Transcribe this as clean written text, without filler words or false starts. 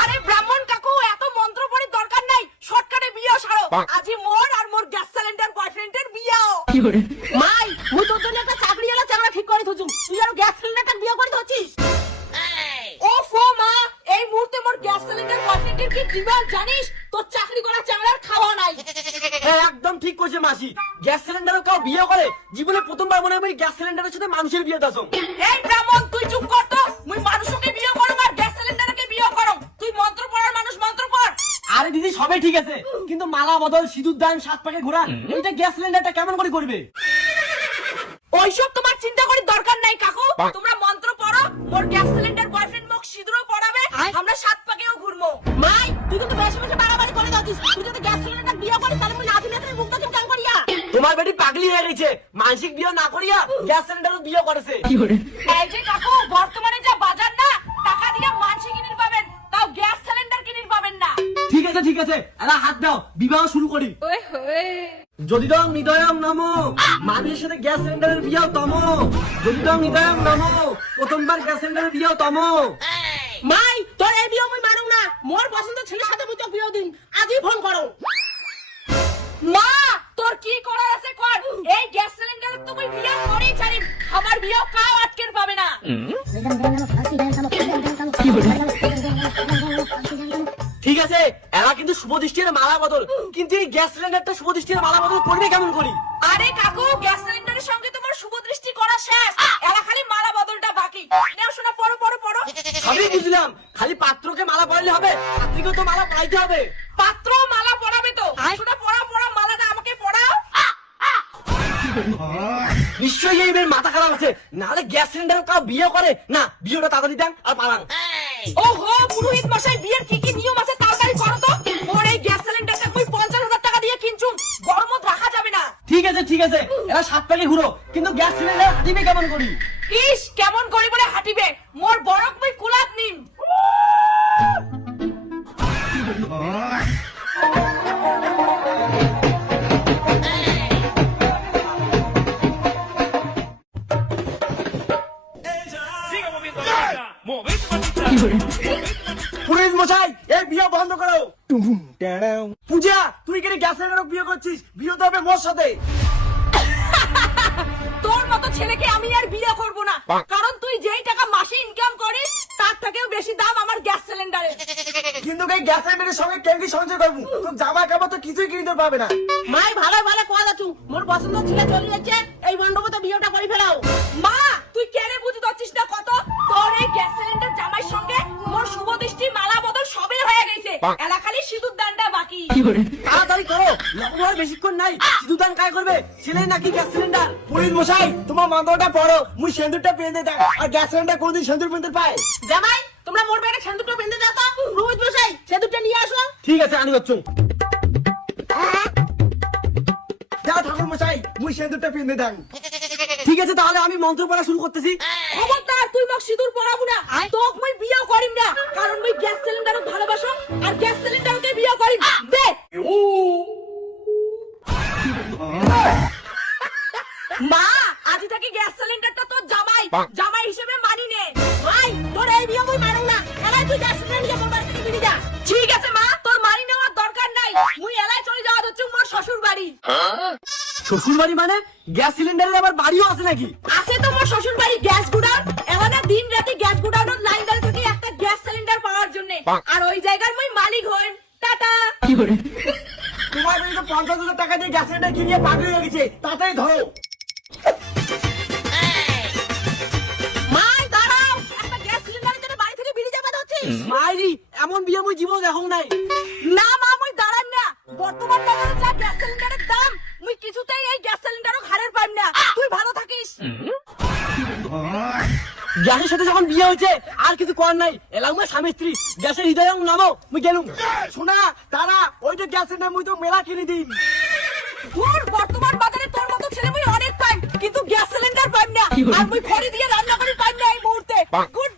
আরে ব্রাহ্মণ কাকু এত মন্ত্র পড়ে দরকার নাই, শর্টকাটে বিয়ে সারো। আজি মোর আর মোর গ্যাস সিলিন্ডার বয়ফ্রেন্ডের বিয়াও। মাই মুই তোর জন্য একটা চাকরিওয়ালা চাকরা ঠিক করে থুজুম, তুই আর গ্যাস সিলিন্ডারটা বিয়ে করে ধরছিস। ওফো মা, এই মুহূর্তে মোর গ্যাস সিলিন্ডার বয়ফ্রেন্ডের কি ডিমান্ড জানিস? তোর চাকরি করা চাকরার খাওয়া নাই। একদম ঠিক কইছে মাসি, গ্যাস সিলিন্ডারও কেউ বিয়ে করে জীবনে প্রথমবার মনে হয় গ্যাস সিলিন্ডারের সাথে মানুষের বিয়ে দাসম। এই ব্রাহ্মণ তুই চুপ কর তো, মুই মানুষকে বিয়ে করব আর গ্যাস সিলিন্ডারকে বিয়ে করব। তুই মন্ত্র পড়ার মানুষ মন্ত্র পড়। আরে দিদি সবই ঠিক আছে, কিন্তু মালা বদল সিঁদুর দান 7 পাকে ঘোরা এইটা গ্যাস সিলিন্ডারটা কেমন করে করবে? ওইসব তোমার চিন্তা করার দরকার নাই কাকু, তোমরা মন্ত্র পড়ো, মোর গ্যাস সিলিন্ডার বয়ফ্রেন্ড মুখ সিঁদুরও পড়াবে, আমরা 7 পাকেও ঘুরবো। মাই তুই কিন্তু বেশি বেশি বাড়াবাড়ি করে যাচ্ছিস, তুই যদি গ্যাস সিলিন্ডার বিয়ে করিস তাহলে মুই নাতি নাতি মুখটা কেমন করিয়া। তোমার বেটি পাগলি হয়ে গেছে, মানসিক বিয়ে না করিয়া গ্যাস সিলিন্ডারও বিয়ে করেছে। এই যে কাকু বর্তমানে যা বাজার না, টাকা দিয়ে মানসি কিনির পাবেন, তাও গ্যাস সিলিন্ডার কিনির পাবেন না। ঠিক আছে ঠিক আছে, এলা হাত দাও, বিবাহ শুরু করি। যদি দং নিদয়ং নমো, মানের সাথে গ্যাস সিলিন্ডারের বিয়েও তমো। যদি দং নিদয়ং নমো, প্রথমবার গ্যাস সিলিন্ডারের বিয়েও তমো। মাই তোর এই বিয়ে মুই মারুম না, মোর পছন্দ ছেলের সাথে মুই তো বিয়ে দিন, আজই ফোন করো। মা তোর কি করার আছে কর, এই গ্যাস সিলিন্ডার তো মুই বিয়ে করেই ছাড়িম, আমার বিয়েও কাও আটকের পাবে না। ঠিক আছে, এলা কিন্তু শুভ দৃষ্টির মালা বদল, কিন্তু এই গ্যাস সিলিন্ডারটা শুভ দৃষ্টির মালা বদল করবে কেমন করি? আরে কাকু গ্যাস সিলিন্ডারের সঙ্গে তোমার শুভ দৃষ্টি করা শেষ, এরা খালি মালা বদলটা বাকি। নাও শোনা পড়ো পড়ো পড়ো। সবই বুঝলাম, খালি পাত্রকে মালা পরাইলে হবে, পাত্রীকে তো মালা পরাইতে হবে। পাত্র মালা পরাবে তো, শোনা পড়া পড়া মালাটা আমাকে পড়াও। নিশ্চয়ই এই মেয়ের মাথা খারাপ আছে, নাহলে গ্যাস সিলিন্ডার কাউ বিয়ে করে না। বিয়েটা তাড়াতাড়ি দেন আর পালান। ওহো পুরোহিত মশাই, বিয়ের কি কি নিয়ম আছে তাড়াতাড়ি করো তো। ওর এই গ্যাস সিলিন্ডারটা মুই 50,000 টাকা দিয়ে কিনছুম, গরমত রাখা যাবে না। ঠিক আছে ঠিক আছে, এরা 7 পাকে ঘুরো, কিন্তু গ্যাস সিলিন্ডার দিবে কেমন করি? ইস কেমন করি বলে হাঁটিবে, মোর বরক মুই কুলাত নিম। পুরোহিত মশাই, এই বিয়ে বন্ধ করো। পূজা, তুই কেন গ্যাস সিলিন্ডার বিয়ে করছিস? বিয়ে তো হবে মোর সাথে। তোর মতো ছেলেকে আমি আর বিয়ে করব না, কারণ তুই যেই টাকা মাসে ইনকাম করিস তার থেকেও বেশি দাম আমার গ্যাস সিলিন্ডারের। কিন্তু এই গ্যাস সিলিন্ডারের সঙ্গে কেমনি সঞ্চয় করবো? তোর জামা কাপড় তো কিছুই কিনতে পারবে না। মাই ভালো ভালো কোয়া যাচ্ছু, মোর পছন্দ ছেলে চলে যাচ্ছে, এই মণ্ডপে বিয়েটা করে ফেলাও। মা তুই কেনে বুঝি দচ্ছিস না কত, তোর এই গ্যাস সিলিন্ডার জামাইয়ের সঙ্গে মোর শুভ দৃষ্টি মালা বদল সবই হয়ে গেছে, এলা খালি সিঁদুর দানটা বাকি। তাড়াতাড়ি করো, লগ্ন আর বেশিক্ষণ নাই। সিঁদুর দান কায় করবে? ছেলে নাকি গ্যাস সিলিন্ডার? পুরোহিত মশাই, তোমার মন্ত্রটা পড়ো, মুই সিঁদুরটা বেঁধে দেখ। আর গ্যাস সিলিন্ডার কোনদিন সিঁদুর বেঁধে পায়? জামাই তোমরা মোর ব্যাগে সিঁদুরটা বেঁধে দাও তো, পুরোহিত মশাই সিঁদুরটা নিয়ে আসো। ঠিক আছে, আনি হচ্ছুন। যা ঠাকুর মশাই, মুই সিঁদুরটা বেঁধে দেন। ঠিক আছে, তাহলে আমি মন্ত্র পড়া শুরু করতেছি। খবরদার তুই মোক সিঁদুর পরাবো না, তোক মুই বিয়ে করিম না, কারণ মুই গ্যাস সিলিন্ডারক ভালোবাসো আর গ্যাস সিলিন্ডারকে বিয়ে করিম। দে মা, আজি থেকে গ্যাস সিলিন্ডারটা তোর জামাই, জামাই হিসেবে মানি নে। ভাই তোর এই বিয়ে মুই মানুম না, এলাই তুই গ্যাস সিলিন্ডার নিয়ে মোর বাড়ি থেকে বেরিয়ে যা। ঠিক আছে মা, তোর মানি নেওয়ার দরকার নাই, মুই এলাই চলে যাওয়া হচ্ছে মোর শ্বশুর বাড়ি। শ্বশুর বাড়ি মানে? গ্যাস সিলিন্ডারের আবার বাড়িও আছে নাকি? আছে তো মোর শ্বশুর বাড়ি গ্যাস গুডাউন, এখানে দিন রাতে গ্যাস গুডাউনত লাইন ধরে থাকি একটা গ্যাস সিলিন্ডার পাওয়ার জন্য, আর ওই জায়গার মুই মালিক হইম। টাটা। তোমার বাড়ি তো 50,000 টাকা দিয়ে গ্যাস সিলিন্ডার কিনে পাগল হয়ে গেছে, তাড়াতাড়ি ধরো। মাই দাঁড়াও, একটা গ্যাস সিলিন্ডারের জন্য বাড়ি থেকে বেরিয়ে যাবা হচ্ছে। মাইরি, এমন বিয়ে মুই জীবন দেখো নাই। না মা, মুই দাঁড়াম না, বর্তমান বাজারে যা গ্যাস সিলিন্ডারের দাম, মুই কিছুতেই এই গ্যাস সিলিন্ডারও হারের পাইম না। তুই ভালো থাকিস। গ্যাসের সাথে যখন বিয়ে হয়েছে আর কিছু করার নাই, এলাম স্বামী স্ত্রী, গ্যাসের হৃদয় নামো, মুই গেলুম। শোনা তারা, ওইটা গ্যাস সিলিন্ডার মুই তো মেলা কিনে দিন। তোর বর্তমান বাজারে তোর মতো ছেলে মুই অনেক পাইম, কিন্তু গ্যাস সিলিন্ডার পাইম না, আর মুই খড়ি দিয়ে রান্না করি পাইম না এই মুহূর্তে। গুড